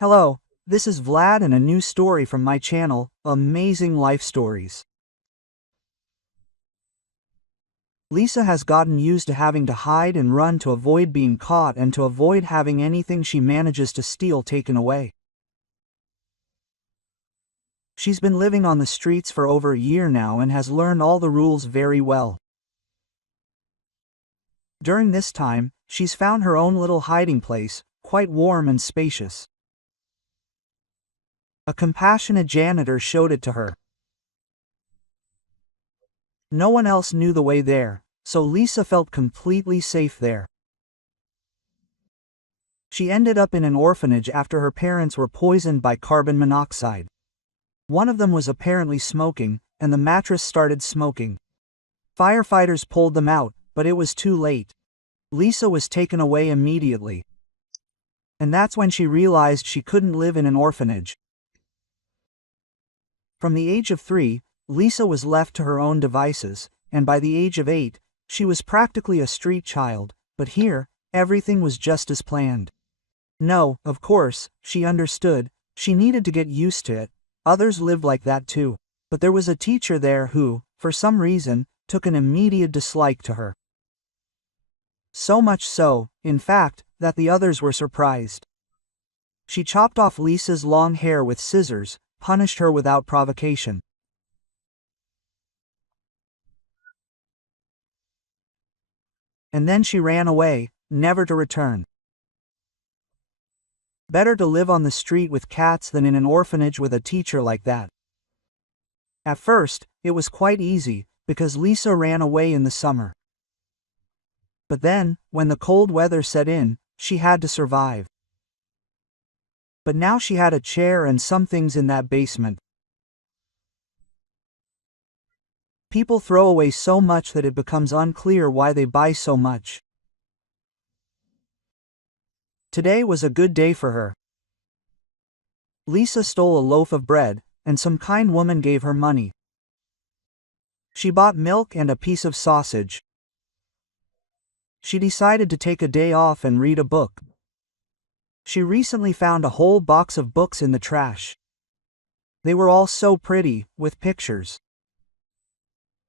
Hello, this is Vlad and a new story from my channel, Amazing Life Stories. Lisa has gotten used to having to hide and run to avoid being caught and to avoid having anything she manages to steal taken away. She's been living on the streets for over a year now and has learned all the rules very well. During this time, she's found her own little hiding place, quite warm and spacious. A compassionate janitor showed it to her. No one else knew the way there, so Lisa felt completely safe there. She ended up in an orphanage after her parents were poisoned by carbon monoxide. One of them was apparently smoking, and the mattress started smoking. Firefighters pulled them out, but it was too late. Lisa was taken away immediately. And that's when she realized she couldn't live in an orphanage. From the age of 3, Lisa was left to her own devices, and by the age of 8, she was practically a street child, but here, everything was just as planned. No, of course, she understood, she needed to get used to it, others lived like that too. But there was a teacher there who, for some reason, took an immediate dislike to her. So much so, in fact, that the others were surprised. She chopped off Lisa's long hair with scissors, punished her without provocation. And then she ran away, never to return. Better to live on the street with cats than in an orphanage with a teacher like that. At first, it was quite easy, because Lisa ran away in the summer. But then, when the cold weather set in, she had to survive. But now she had a chair and some things in that basement. People throw away so much that it becomes unclear why they buy so much. Today was a good day for her. Lisa stole a loaf of bread, and some kind woman gave her money. She bought milk and a piece of sausage. She decided to take a day off and read a book. She recently found a whole box of books in the trash. They were all so pretty, with pictures.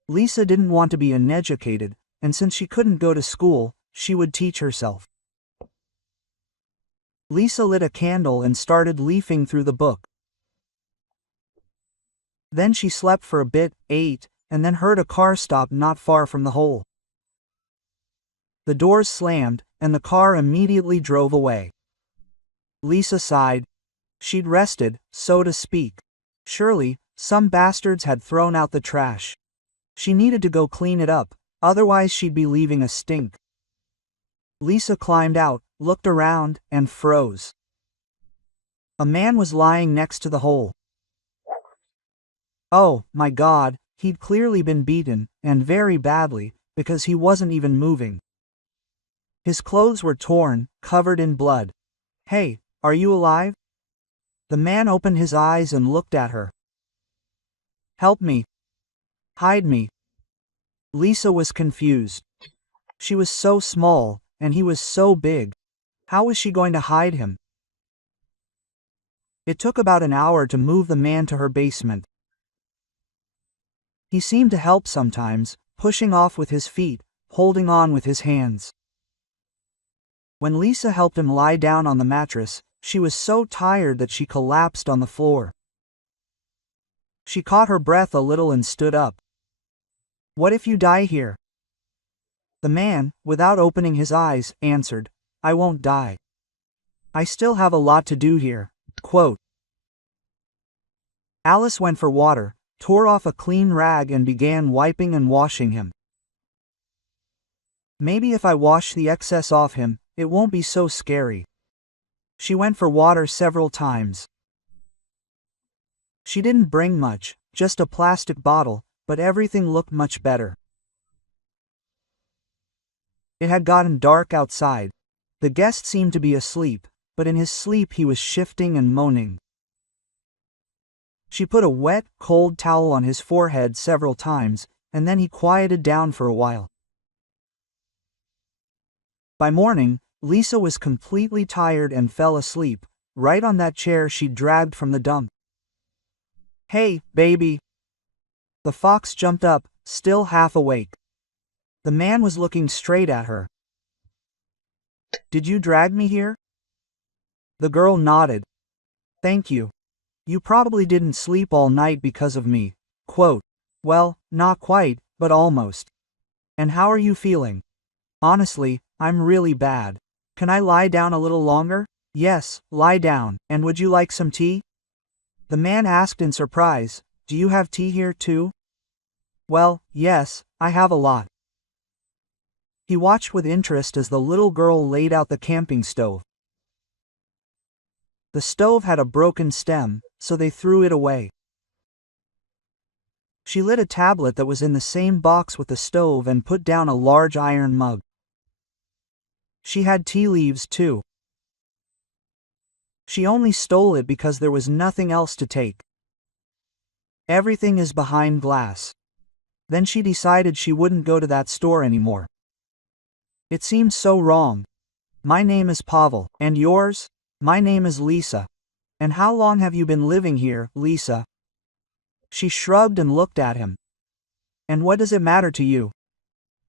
Lisa didn't want to be uneducated, and since she couldn't go to school, she would teach herself. Lisa lit a candle and started leafing through the book. Then she slept for a bit, ate, and then heard a car stop not far from the hole. The doors slammed, and the car immediately drove away. Lisa sighed. She'd rested, so to speak. Surely, some bastards had thrown out the trash. She needed to go clean it up, otherwise she'd be leaving a stink. Lisa climbed out, looked around, and froze. A man was lying next to the hole. Oh, my God, he'd clearly been beaten, and very badly, because he wasn't even moving. His clothes were torn, covered in blood. Hey, are you alive? The man opened his eyes and looked at her. Help me. Hide me. Lisa was confused. She was so small, and he was so big. How was she going to hide him? It took about an hour to move the man to her basement. He seemed to help sometimes, pushing off with his feet, holding on with his hands. When Lisa helped him lie down on the mattress, she was so tired that she collapsed on the floor. She caught her breath a little and stood up. What if you die here? The man, without opening his eyes, answered, I won't die. I still have a lot to do here. Quote. Alice went for water, tore off a clean rag and began wiping and washing him. Maybe if I wash the excess off him, it won't be so scary. She went for water several times. She didn't bring much, just a plastic bottle, but everything looked much better. It had gotten dark outside. The guest seemed to be asleep, but in his sleep he was shifting and moaning. She put a wet, cold towel on his forehead several times, and then he quieted down for a while. By morning, Lisa was completely tired and fell asleep, right on that chair she'd dragged from the dump. "Hey, baby." The fox jumped up, still half awake. The man was looking straight at her. "Did you drag me here?" The girl nodded. "Thank you. You probably didn't sleep all night because of me." Quote, "Well, not quite, but almost. And how are you feeling?" "Honestly, I'm really bad. Can I lie down a little longer?" "Yes, lie down, and would you like some tea?" The man asked in surprise, "Do you have tea here too?" "Well, yes, I have a lot." He watched with interest as the little girl laid out the camping stove. The stove had a broken stem, so they threw it away. She lit a tablet that was in the same box with the stove and put down a large iron mug. She had tea leaves too. She only stole it because there was nothing else to take. Everything is behind glass. Then she decided she wouldn't go to that store anymore. It seemed so wrong. "My name is Pavel, and yours?" "My name is Lisa." "And how long have you been living here, Lisa?" She shrugged and looked at him. "And what does it matter to you?"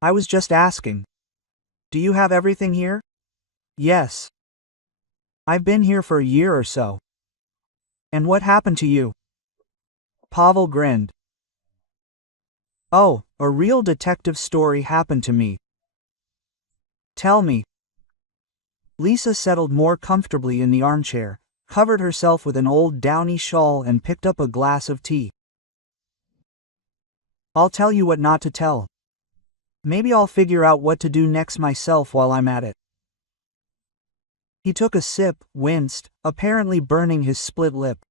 "I was just asking. Do you have everything here?" "Yes. I've been here for a year or so." "And what happened to you?" Pavel grinned. "Oh, a real detective story happened to me." "Tell me." Lisa settled more comfortably in the armchair, covered herself with an old downy shawl and picked up a glass of tea. "I'll tell you what not to tell. Maybe I'll figure out what to do next myself while I'm at it." He took a sip, winced, apparently burning his split lip.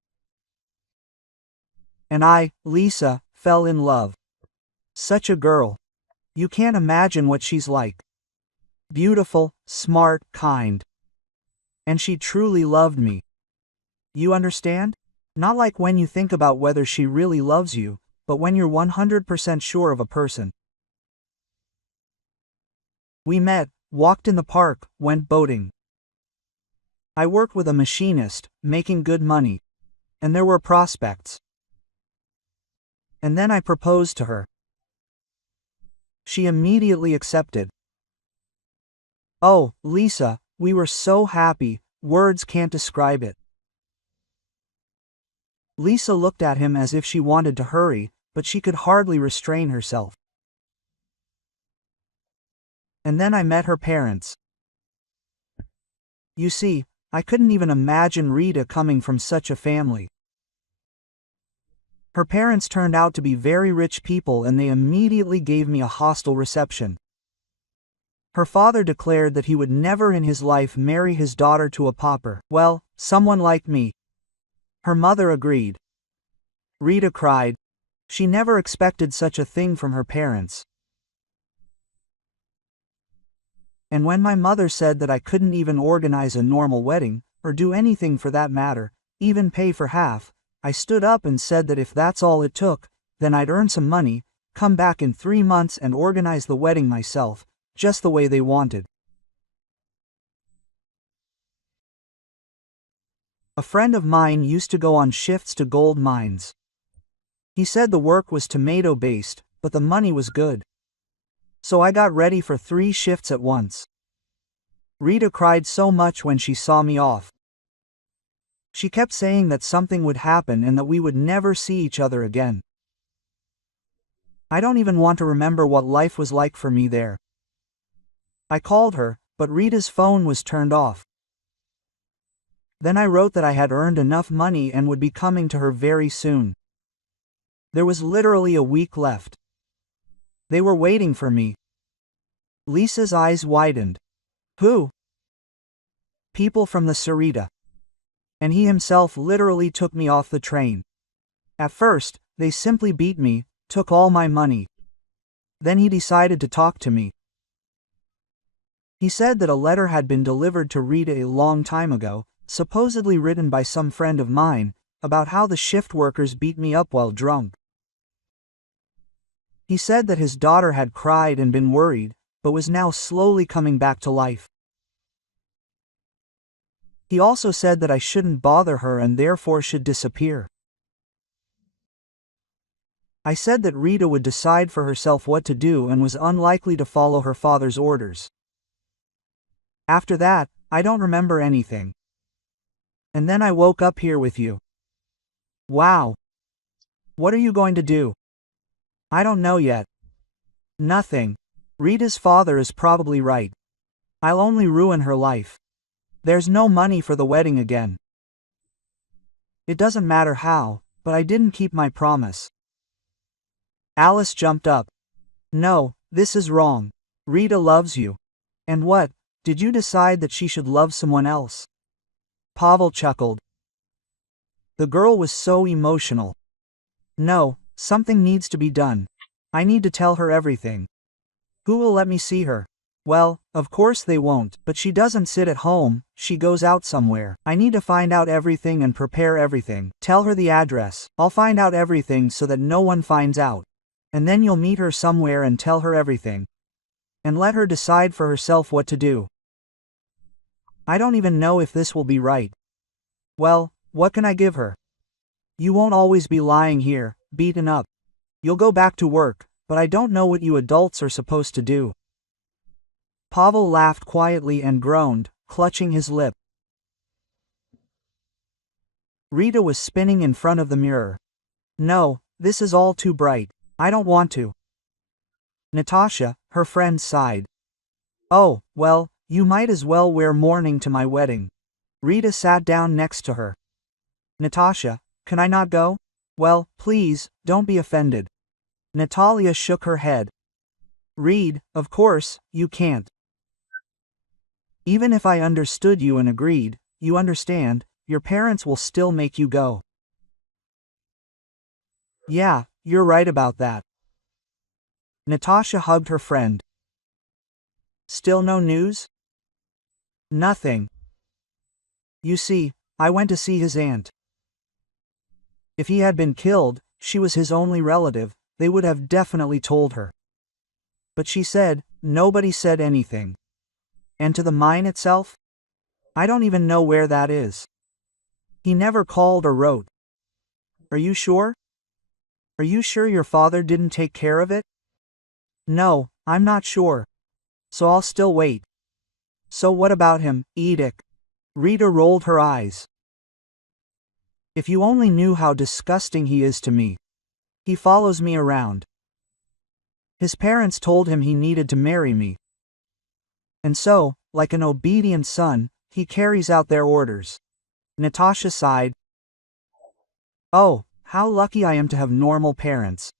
"And I, Lisa, fell in love. Such a girl. You can't imagine what she's like. Beautiful, smart, kind. And she truly loved me. You understand? Not like when you think about whether she really loves you, but when you're 100% sure of a person." "We met, walked in the park, went boating. I worked with a machinist, making good money. And there were prospects. And then I proposed to her. She immediately accepted. Oh, Lisa, we were so happy, words can't describe it." Lisa looked at him as if she wanted to hurry, but she could hardly restrain herself. "And then I met her parents. You see, I couldn't even imagine Rita coming from such a family. Her parents turned out to be very rich people and they immediately gave me a hostile reception. Her father declared that he would never in his life marry his daughter to a pauper, well, someone like me. Her mother agreed." Rita cried. She never expected such a thing from her parents. "And when my mother said that I couldn't even organize a normal wedding, or do anything for that matter, even pay for half, I stood up and said that if that's all it took, then I'd earn some money, come back in 3 months and organize the wedding myself, just the way they wanted." A friend of mine used to go on shifts to gold mines. He said the work was tomato-based, but the money was good. So I got ready for 3 shifts at once. Rita cried so much when she saw me off. She kept saying that something would happen and that we would never see each other again. I don't even want to remember what life was like for me there. I called her, but Rita's phone was turned off. Then I wrote that I had earned enough money and would be coming to her very soon. There was literally a week left. They were waiting for me. Lisa's eyes widened. "Who?" "People from the Sarita. And he himself literally took me off the train. At first, they simply beat me, took all my money. Then he decided to talk to me. He said that a letter had been delivered to Rita a long time ago, supposedly written by some friend of mine, about how the shift workers beat me up while drunk. He said that his daughter had cried and been worried, but was now slowly coming back to life. He also said that I shouldn't bother her and therefore should disappear. I said that Rita would decide for herself what to do and was unlikely to follow her father's orders. After that, I don't remember anything. And then I woke up here with you. Wow. What are you going to do? I don't know yet. Nothing. Rita's father is probably right. I'll only ruin her life. There's no money for the wedding again. It doesn't matter how, but I didn't keep my promise. Alice jumped up. No, this is wrong. Rita loves you. And what, did you decide that she should love someone else? Pavel chuckled. The girl was so emotional. No, something needs to be done. I need to tell her everything. Who will let me see her? Well, of course they won't, but she doesn't sit at home, she goes out somewhere. I need to find out everything and prepare everything. Tell her the address. I'll find out everything so that no one finds out. And then you'll meet her somewhere and tell her everything. And let her decide for herself what to do. I don't even know if this will be right. Well, what can I give her? You won't always be lying here, beaten up. You'll go back to work, but I don't know what you adults are supposed to do. Pavel laughed quietly and groaned, clutching his lip. Rita was spinning in front of the mirror. No, this is all too bright. I don't want to. Natasha, her friend, sighed. Oh, well, you might as well wear mourning to my wedding. Rita sat down next to her. Natasha, can I not go? Well, please, don't be offended. Natalia shook her head. Reed, of course, you can't. Even if I understood you and agreed, you understand, your parents will still make you go. Yeah, you're right about that. Natasha hugged her friend. Still no news? Nothing. You see, I went to see his aunt. If he had been killed, she was his only relative, they would have definitely told her. But she said, nobody said anything. And to the mine itself? I don't even know where that is. He never called or wrote. Are you sure? Are you sure your father didn't take care of it? No, I'm not sure. So I'll still wait. So what about him, Edic? Rita rolled her eyes. If you only knew how disgusting he is to me. He follows me around. His parents told him he needed to marry me. And so, like an obedient son, he carries out their orders. Natasha sighed. Oh, how lucky I am to have normal parents.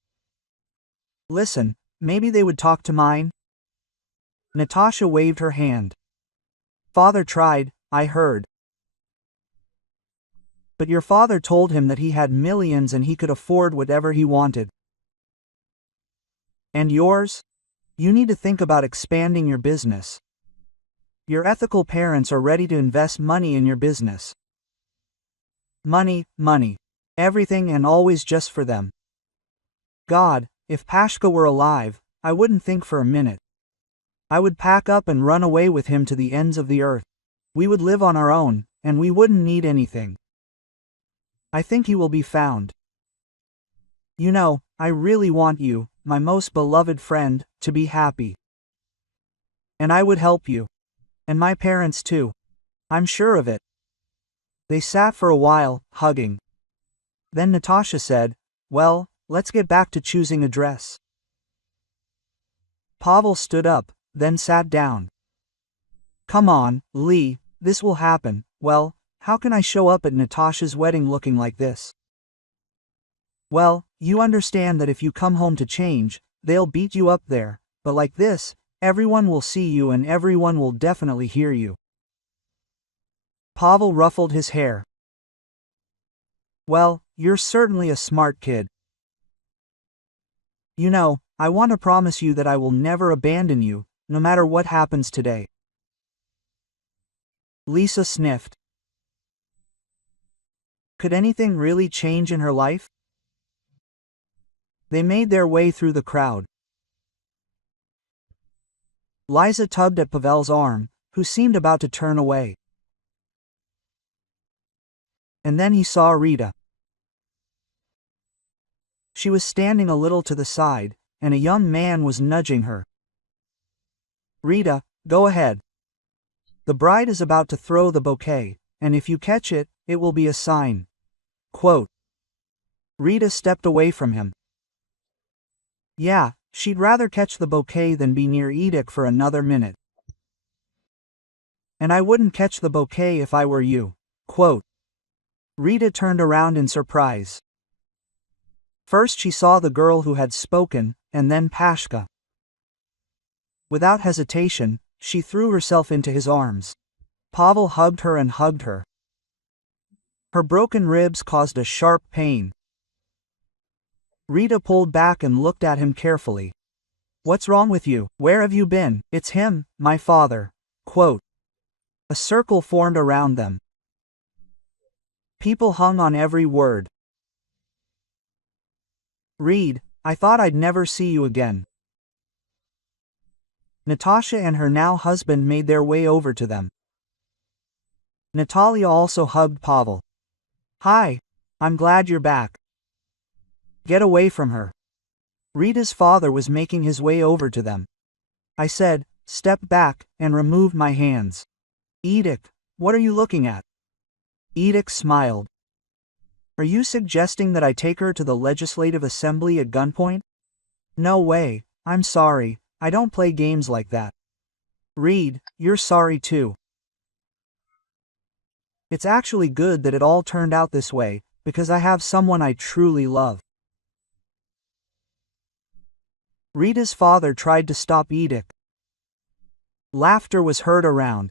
Listen, maybe they would talk to mine? Natasha waved her hand. Father tried, I heard. But your father told him that he had millions and he could afford whatever he wanted. And yours? You need to think about expanding your business. Your ethical parents are ready to invest money in your business. Money, money. Everything and always just for them. God, if Pashka were alive, I wouldn't think for a minute. I would pack up and run away with him to the ends of the earth. We would live on our own, and we wouldn't need anything. I think he will be found. You know, I really want you, my most beloved friend, to be happy. And I would help you. And my parents too. I'm sure of it. They sat for a while, hugging. Then Natasha said, well, let's get back to choosing a dress. Pavel stood up, then sat down. Come on, Lee, this will happen. Well, how can I show up at Natasha's wedding looking like this? Well, you understand that if you come home to change, they'll beat you up there, but like this, everyone will see you and everyone will definitely hear you. Pavel ruffled his hair. Well, you're certainly a smart kid. You know, I want to promise you that I will never abandon you, no matter what happens today. Lisa sniffed. Could anything really change in her life? They made their way through the crowd. Liza tugged at Pavel's arm, who seemed about to turn away. and then he saw Rita. She was standing a little to the side, and a young man was nudging her. "Rita, go ahead. The bride is about to throw the bouquet, and if you catch it, it will be a sign." Quote. Rita stepped away from him. Yeah, she'd rather catch the bouquet than be near Edic for another minute. "And I wouldn't catch the bouquet if I were you." Quote. Rita turned around in surprise. First she saw the girl who had spoken, and then Pashka. Without hesitation, she threw herself into his arms. Pavel hugged her and hugged her. Her broken ribs caused a sharp pain. Rita pulled back and looked at him carefully. "What's wrong with you? Where have you been?" "It's him, my father." Quote. A circle formed around them. People hung on every word. "Reed, I thought I'd never see you again." Natasha and her now husband made their way over to them. Natalia also hugged Pavel. "Hi, I'm glad you're back." "Get away from her." Rita's father was making his way over to them. I said, "Step back," and removed my hands. "Edic, what are you looking at?" Edic smiled. "Are you suggesting that I take her to the Legislative Assembly at gunpoint?" "No way, I'm sorry, I don't play games like that." "Reed, you're sorry too." It's actually good that it all turned out this way, because I have someone I truly love. Rita's father tried to stop Edic. Laughter was heard around.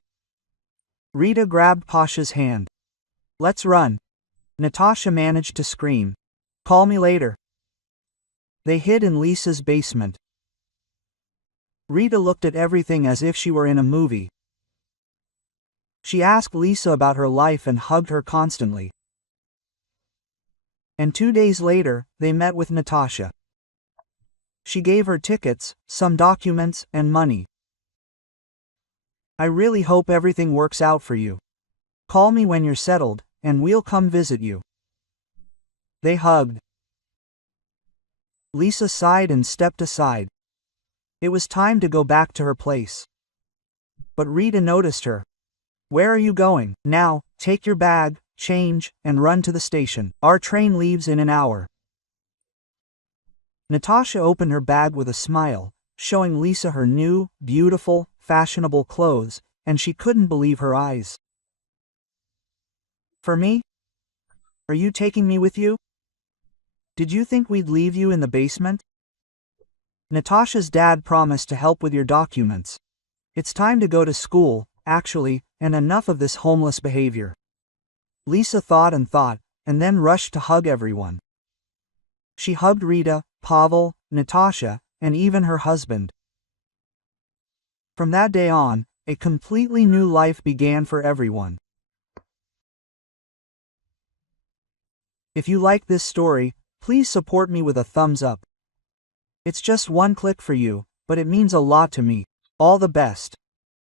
Rita grabbed Pasha's hand. "Let's run." Natasha managed to scream. "Call me later." They hid in Lisa's basement. Rita looked at everything as if she were in a movie. She asked Lisa about her life and hugged her constantly. And 2 days later, they met with Natasha. She gave her tickets, some documents, and money. "I really hope everything works out for you. Call me when you're settled, and we'll come visit you." They hugged. Lisa sighed and stepped aside. It was time to go back to her place. But Rita noticed her. "Where are you going?" "Now, take your bag, change, and run to the station. Our train leaves in an hour." Natasha opened her bag with a smile, showing Lisa her new, beautiful, fashionable clothes, and she couldn't believe her eyes. "For me? Are you taking me with you? Did you think we'd leave you in the basement?" "Natasha's dad promised to help with your documents. It's time to go to school, actually, and enough of this homeless behavior." Lisa thought, and then rushed to hug everyone. She hugged Rita, Pavel, Natasha, and even her husband. From that day on, a completely new life began for everyone. If you like this story, please support me with a thumbs up. It's just one click for you, but it means a lot to me. All the best.